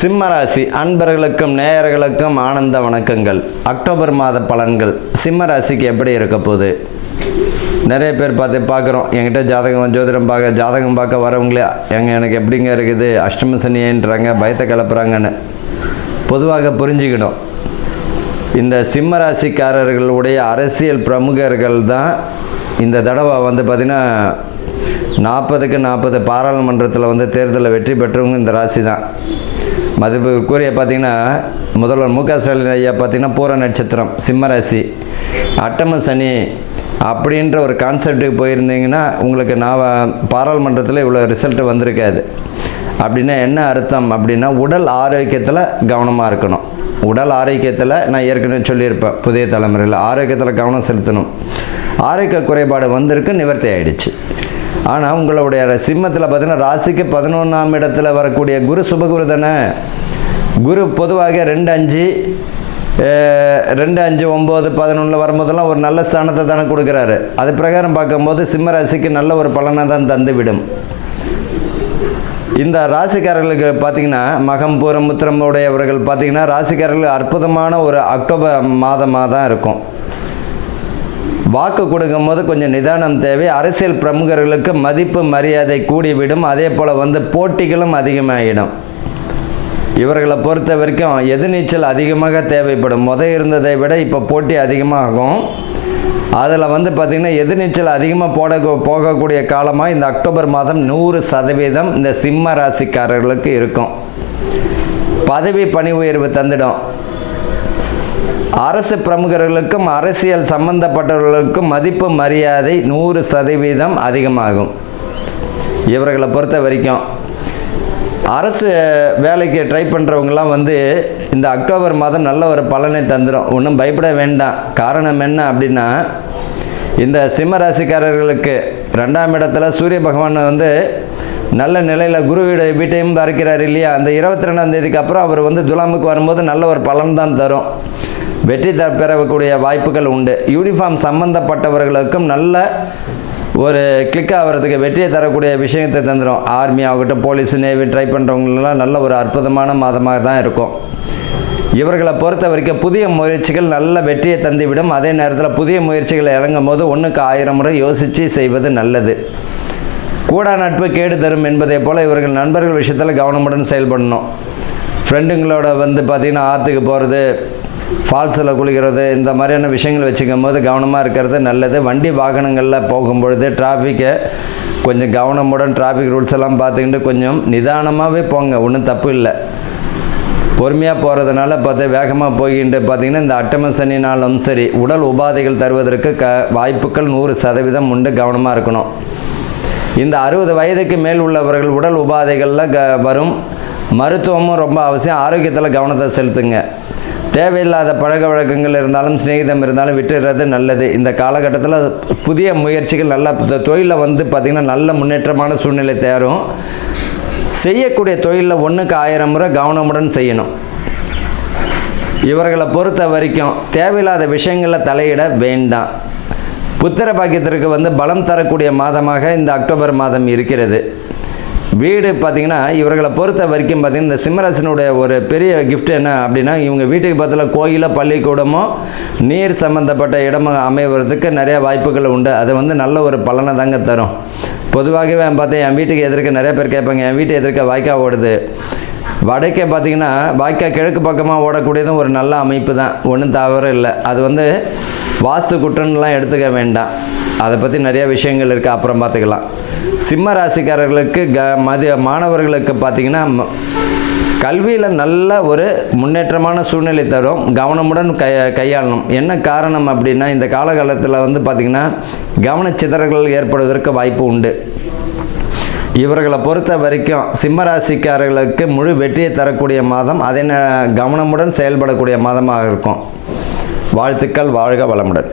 சிம்மராசி அன்பர்களுக்கும் நேயர்களுக்கும் ஆனந்த வணக்கங்கள். அக்டோபர் மாத பலன்கள் சிம்மராசிக்கு எப்படி இருக்க போகுது? நிறைய பேர் பார்க்குறோம், என்கிட்ட ஜாதகம் பார்க்க வரவங்களே எனக்கு எப்படிங்க இருக்குது, அஷ்டம சனின்றாங்க, பயத்தை கிளப்புறாங்கன்னு. பொதுவாக புரிஞ்சுக்கணும், இந்த சிம்மராசிக்காரர்களுடைய அரசியல் பிரமுகர்கள் தான் இந்த தடவை பார்த்திங்கன்னா 40க்கு 40 பாராளுமன்றத்தில் தேர்தலில் வெற்றி பெற்றவங்க இந்த ராசி தான். மதிப்புக்குரிய பார்த்திங்கன்னா முதல்வர் மு க ஸ்டாலின் ஐயா பார்த்திங்கன்னா பூர நட்சத்திரம் சிம்மராசி, அட்டம சனி அப்படின்ற ஒரு கான்செப்டுக்கு போயிருந்தீங்கன்னா உங்களுக்கு பாராளுமன்றத்தில் இவ்வளோ ரிசல்ட் வந்திருக்காது. அப்படின்னா என்ன அர்த்தம் அப்படின்னா, உடல் ஆரோக்கியத்தில் கவனமாக இருக்கணும். உடல் ஆரோக்கியத்தில் நான் ஏற்கனவே சொல்லியிருப்பேன், புதிய தலைமுறையில் ஆரோக்கியத்தில் கவனம் செலுத்தணும். ஆரோக்கிய குறைபாடு வந்திருக்கு, நிவர்த்தி ஆகிடுச்சு. ஆனால் உங்களுடைய சிம்மத்தில் பார்த்தீங்கன்னா ராசிக்கு 11ஆம் இடத்துல வரக்கூடிய குரு சுபகுரு தானே. குரு பொதுவாக 2, 5, 9, 11 வரும்போதெல்லாம் ஒரு நல்ல ஸ்தானத்தை தானே கொடுக்குறாரு. அது பிரகாரம் பார்க்கும்போது சிம்ம ராசிக்கு நல்ல ஒரு பலனை தான் தந்துவிடும். இந்த ராசிக்காரர்களுக்கு பார்த்திங்கன்னா மகம் பூரம் உத்திரம் உடையவர்கள் பார்த்திங்கன்னா ராசிக்காரர்களுக்கு அற்புதமான ஒரு அக்டோபர் மாதமாக தான் இருக்கும். வாக்கு கொடுக்கும் போது கொஞ்சம் நிதானம் தேவை. அரசியல் பிரமுகர்களுக்கு மதிப்பு மரியாதை கூடிவிடும். அதே போல் போட்டிகளும் அதிகமாகிடும். இவர்களை பொறுத்த வரைக்கும் எதிர்நீச்சல் அதிகமாக தேவைப்படும். இருந்ததை விட இப்போ போட்டி அதிகமாகும். அதில் பார்த்திங்கன்னா எதிர்நீச்சல் அதிகமாக போகக்கூடிய காலமாக இந்த அக்டோபர் மாதம் 100% இந்த சிம்ம ராசிக்காரர்களுக்கு இருக்கும். பதவி பணி உயர்வு தந்துடும். அரசு பிரமுகர்களுக்கும் அரசியல் சம்பந்தப்பட்டவர்களுக்கும் மதிப்பு மரியாதை 100% அதிகமாகும். இவர்களை பொறுத்த வரைக்கும் அரசு வேலைக்கு ட்ரை பண்ணுறவங்களாம் இந்த அக்டோபர் மாதம் நல்ல ஒரு பலனை தந்துடும். ஒன்றும் பயப்பட வேண்டாம். காரணம் என்ன அப்படின்னா, இந்த சிம்ம ராசிக்காரர்களுக்கு 2ஆம் இடத்துல சூரிய பகவான் நல்ல நிலையில் குரு வீட்டையும் பார்க்கிறார் இல்லையா. அந்த 22ஆம் தேதிக்கு அப்புறம் அவர் துலாமுக்கு வரும்போது நல்ல ஒரு பலன் தான் தரும். வெற்றி பெறக்கூடிய வாய்ப்புகள் உண்டு. யூனிஃபார்ம் சம்பந்தப்பட்டவர்களுக்கும் நல்ல ஒரு கிளிக் ஆகிறதுக்கு வெற்றியை தரக்கூடிய விஷயத்தை தந்துடும். ஆர்மி ஆகட்டும், போலீஸ், நேவி ட்ரை பண்ணுறவங்களெலாம் நல்ல ஒரு அற்புதமான மாதமாக தான் இருக்கும். இவர்களை பொறுத்த வரைக்கும் புதிய முயற்சிகள் நல்ல வெற்றியை தந்துவிடும். அதே நேரத்தில் புதிய முயற்சிகளை இறங்கும் போது 1க்கு 1000 முறை யோசித்து செய்வது நல்லது. கூடா நட்பு கேடு தரும் என்பதை போல் இவர்கள் நண்பர்கள் விஷயத்தில் கவனமுடன் செயல்படணும். ஃப்ரெண்டுங்களோட பார்த்திங்கன்னா ஆற்றுக்கு போகிறது, ஃபால்ஸில் குளிக்கிறது, இந்த மாதிரியான விஷயங்கள் வச்சுக்கும் போது கவனமாக இருக்கிறது நல்லது. வண்டி வாகனங்களில் போகும்பொழுது டிராஃபிக்கை கொஞ்சம் கவனமுடன் டிராஃபிக் ரூல்ஸ் எல்லாம் பார்த்துக்கிட்டு கொஞ்சம் நிதானமாகவே போங்க. ஒன்றும் தப்பு இல்லை. பொறுமையாக போகிறதுனால வேகமாக போய்கிட்டு பார்த்திங்கன்னா இந்த அட்டம சனினாலும் சரி உடல் உபாதைகள் தருவதற்கு வாய்ப்புகள் 100% உண்டு. கவனமாக இருக்கணும். இந்த 60 வயதுக்கு மேல் உள்ளவர்கள் உடல் உபாதைகளில் வரும். மருத்துவமும் ரொம்ப அவசியம். ஆரோக்கியத்தில் கவனத்தை செலுத்துங்க. தேவையில்லாத பழக்க வழக்கங்கள் இருந்தாலும் சிநேகிதம் இருந்தாலும் விட்டுறது நல்லது. இந்த காலகட்டத்தில் புதிய முயற்சிகள் நல்ல தொழிலில் பார்த்திங்கன்னா நல்ல முன்னேற்றமான சூழ்நிலை தேரும். செய்யக்கூடிய தொழிலில் 1க்கு 1000 முறை கவனமுடன் செய்யணும். இவர்களை பொறுத்த வரைக்கும் தேவையில்லாத விஷயங்களில் தலையிட வேண்டாம். புத்திர பாக்கியத்திற்கு பலம் தரக்கூடிய மாதமாக இந்த அக்டோபர் மாதம் இருக்கிறது. வீடு பார்த்திங்கன்னா இவர்களை பொறுத்த வரைக்கும் பார்த்திங்கன்னா இந்த சிம்மராசினுடைய ஒரு பெரிய கிஃப்ட் என்ன அப்படின்னா, இவங்க வீட்டுக்கு பக்கத்தில் கோயிலோ பள்ளிக்கூடமோ நீர் சம்மந்தப்பட்ட இடமாக அமைவதற்கு நிறைய வாய்ப்புகள் உண்டு. அது நல்ல ஒரு பலனை தாங்க தரும். பொதுவாகவே பார்த்தேன், என் வீட்டுக்கு எதிர்க்க நிறைய பேர் கேட்பாங்க, என் வீட்டு எதிர்க்க வாய்க்கா ஓடுது. வடக்கே பார்த்திங்கன்னா வாய்க்கா கிழக்கு பக்கமாக ஓடக்கூடியதும் ஒரு நல்ல அமைப்பு தான், ஒன்றும் தவறு இல்லை. அது வாஸ்து குற்றம்லாம் எடுத்துக்க வேண்டாம். அதை பற்றி நிறைய விஷயங்கள் இருக்குது, அப்புறம் பார்த்துக்கலாம். சிம்ம ராசிக்காரர்களுக்கு மாணவர்களுக்கு பார்த்திங்கன்னா கல்வியில் நல்ல ஒரு முன்னேற்றமான சூழ்நிலை தரும். கவனமுடன் கையாளணும். என்ன காரணம் அப்படின்னா, இந்த காலகட்டத்தில் பார்த்திங்கன்னா கவனச்சிதறல்கள் ஏற்படுவதற்கு வாய்ப்பு உண்டு. இவர்களை பொறுத்த வரைக்கும் சிம்ம ராசிக்காரர்களுக்கு முழு வெற்றியை தரக்கூடிய மாதம், அதே கவனமுடன் செயல்படக்கூடிய மாதமாக இருக்கும். வாழ்த்துக்கள். வாழ்க வளமுடன்.